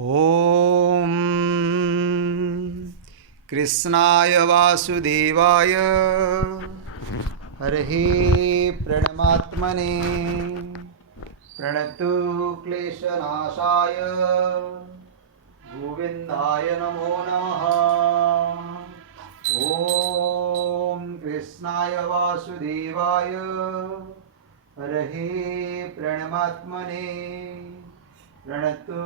ॐ कृष्णाय वासुदेवाय हरः प्रणमात्मने प्रणतु क्लेशनाशाय गोविन्दाय नमो नमः। ॐ कृष्णाय वासुदेवाय हरः प्रणमात्मने प्रणतु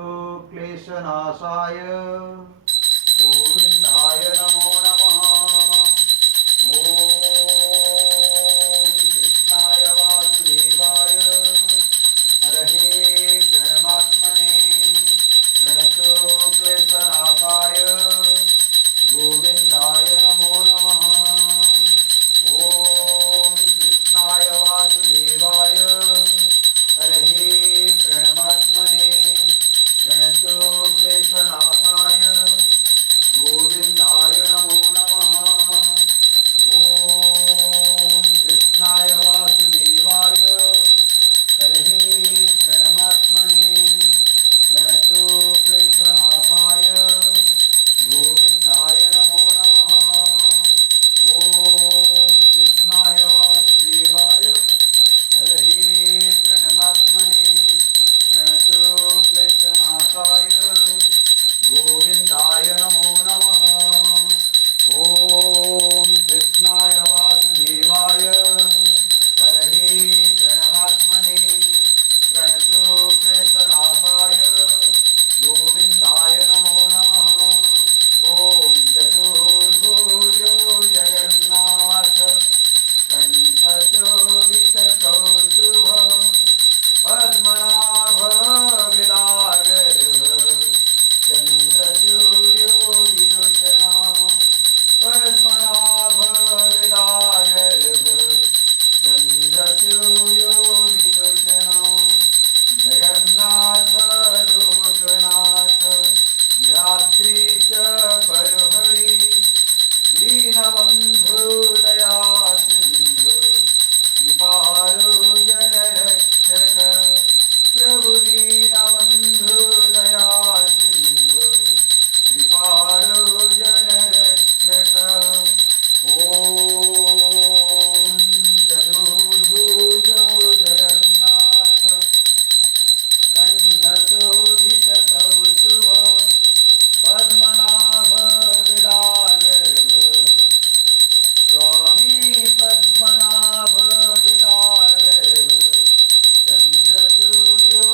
क्लेशनाशाय गोविन्दाय नमो नमः। ॐ कृष्णाय वासुदेवाय हरः प्रणमात्मने प्रणतु क्लेशनाशाय गोविन्दाय नमो नमः। ॐ कृष्णाय वासुदेवाय हरः प्रणमात्मने प्रणतो क्लेशनाशाय गोविन्दाय नमो नमः। ॐ कृष्णाय वासुदेवाय हरः प्रणमात्मने प्रणतो क्लेशनाशाय गोविन्दाय नमो नमः। ॐ कृष्णाय वासुदेवाय हरः प्रणमात्मने प्रणतो क्लेशनाशाय गोविन्दाय नमो नमः। ॐ कृष्णाय वासुदेवाय हरः प्रणमात्मने प्रणतो क्लेशनाशाय गोविन्दाय नमो नमः। ॐ चतुर्भुजो जगन्नाथ कण्ठशोभितकौस्तुभ पद्मनाभ विदागर्भ चन्द्रसूर्यो विलोचना पद्मनाभ विदागर्भ चन्द्रसूर्यो विलोचना जगन्नाथ लोकनाथ निराद्रीश परहरि दीनबन्धु दया सिन्धु कृपालो जनरक्षक प्रभु दीनबन्धु दया सिन्धु कृपालो जनरक्षक। ॐ चतुर्भुजो जगन्नाथ कण्ठशोभितकौस्तुभ पद्मनाभ विदागर्भ स्वामी पद्मनाभ विदागर्भ चन्द्रसूर्यो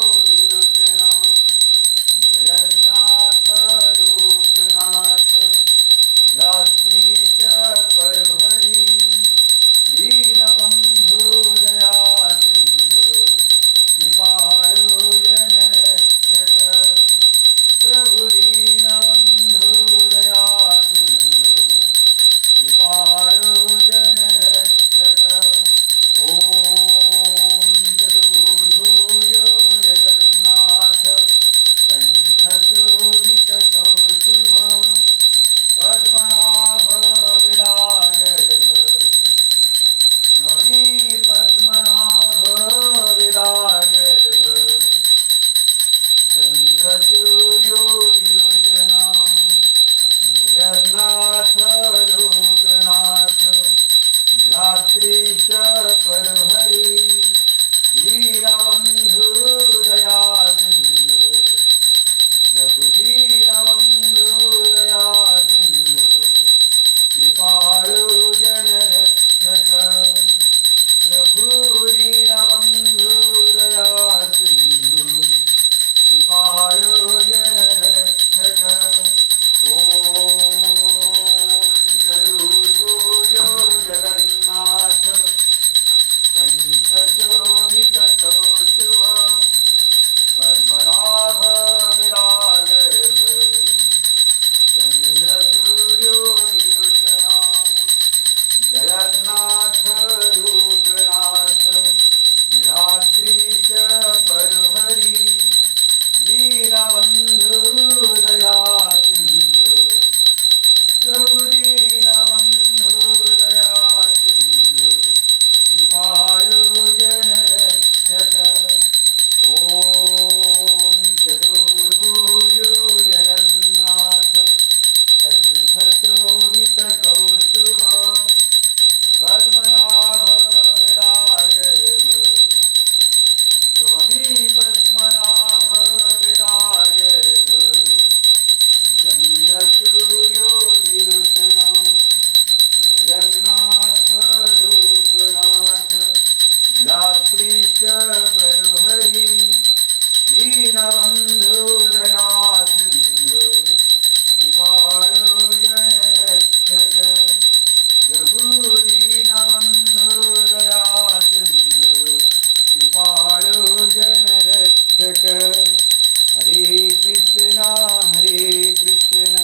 हरे कृष्ण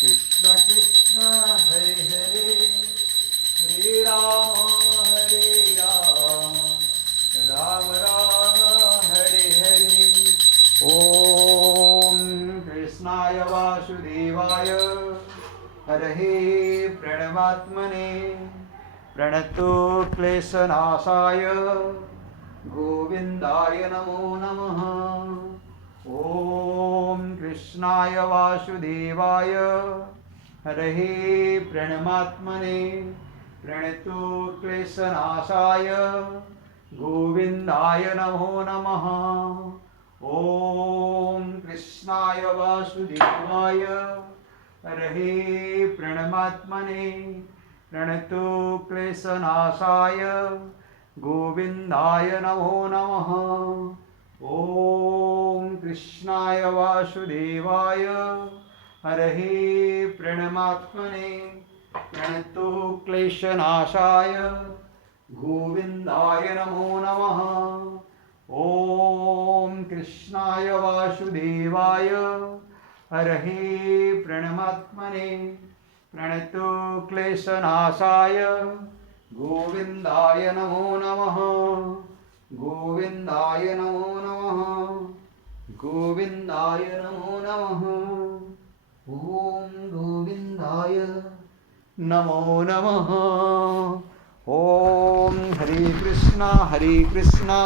कृष्ण कृष्ण हरे हरे हरे राम राम राम हरे हरे ओम कृष्णाय वासुदेवाय हरे प्रणवात्मने प्रणतो क्लेशनाशाय गोविंदाय नमो नमः ओम कृष्णाय वासुदेवाय हरे प्रणमात्मने प्रणतो क्लेशनाशाय गोविंदाय नमो नमः ओम कृष्णाय वासुदेवाय हरे प्रणमात्मने प्रणतो क्लेशनाशाय गोविंदाय नमो नमः ओम कृष्णाय वासुदेवाय हरे प्रणमात्मने प्रणतो क्लेशनाशाय गोविंदाय नमो नमः ओम कृष्णाय वासुदेवाय हरे प्रणमात्मने प्रणतो क्लेशनाशाय गोविंदाय नमो नमः गोविंदाय नमो नमः गोविंदाय नमो नमः ओम गोविंदाय नमो नमः ओम हरे कृष्ण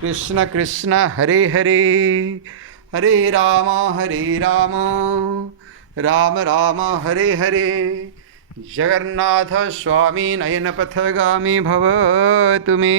कृष्ण कृष्ण हरे हरे हरे राम राम राम हरे हरे जगन्नाथ स्वामी नयनपथगामी भव तुमे